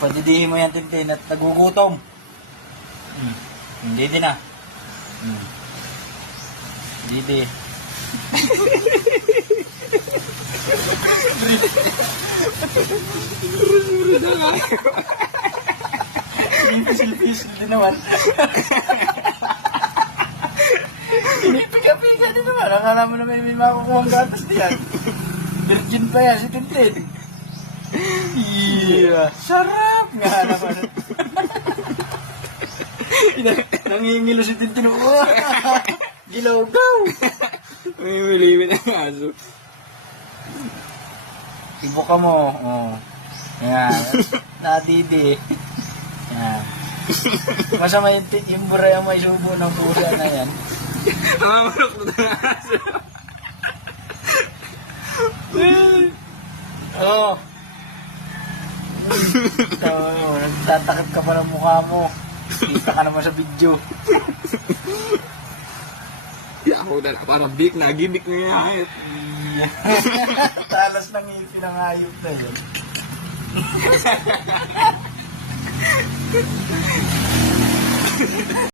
Padidihin mo yan, Tintin, at nagugutom. Hindi din ah. Hindi din. Silpis din naman. Pinipiga-piga din naman. Akala mo naman may makukuha ang gatas diyan. Virgin pa yan si Tintin. Yeah. Sarap nga naman. Nangingilo si Tintin. Gilaw-gaw. May maliwin ang aso. Ibuka mo. Oh. Yan. Nadidi. Yan. Masama yung buray ang may subo ng pusa na yan. Namamanok na ng aso. Oo. Nagtatakip ka pa ng mukha mo. Kita ka naman sa video. Ako na parang big na, gimmick na yung hayop. Talas ng ngipin ng hayop na yun.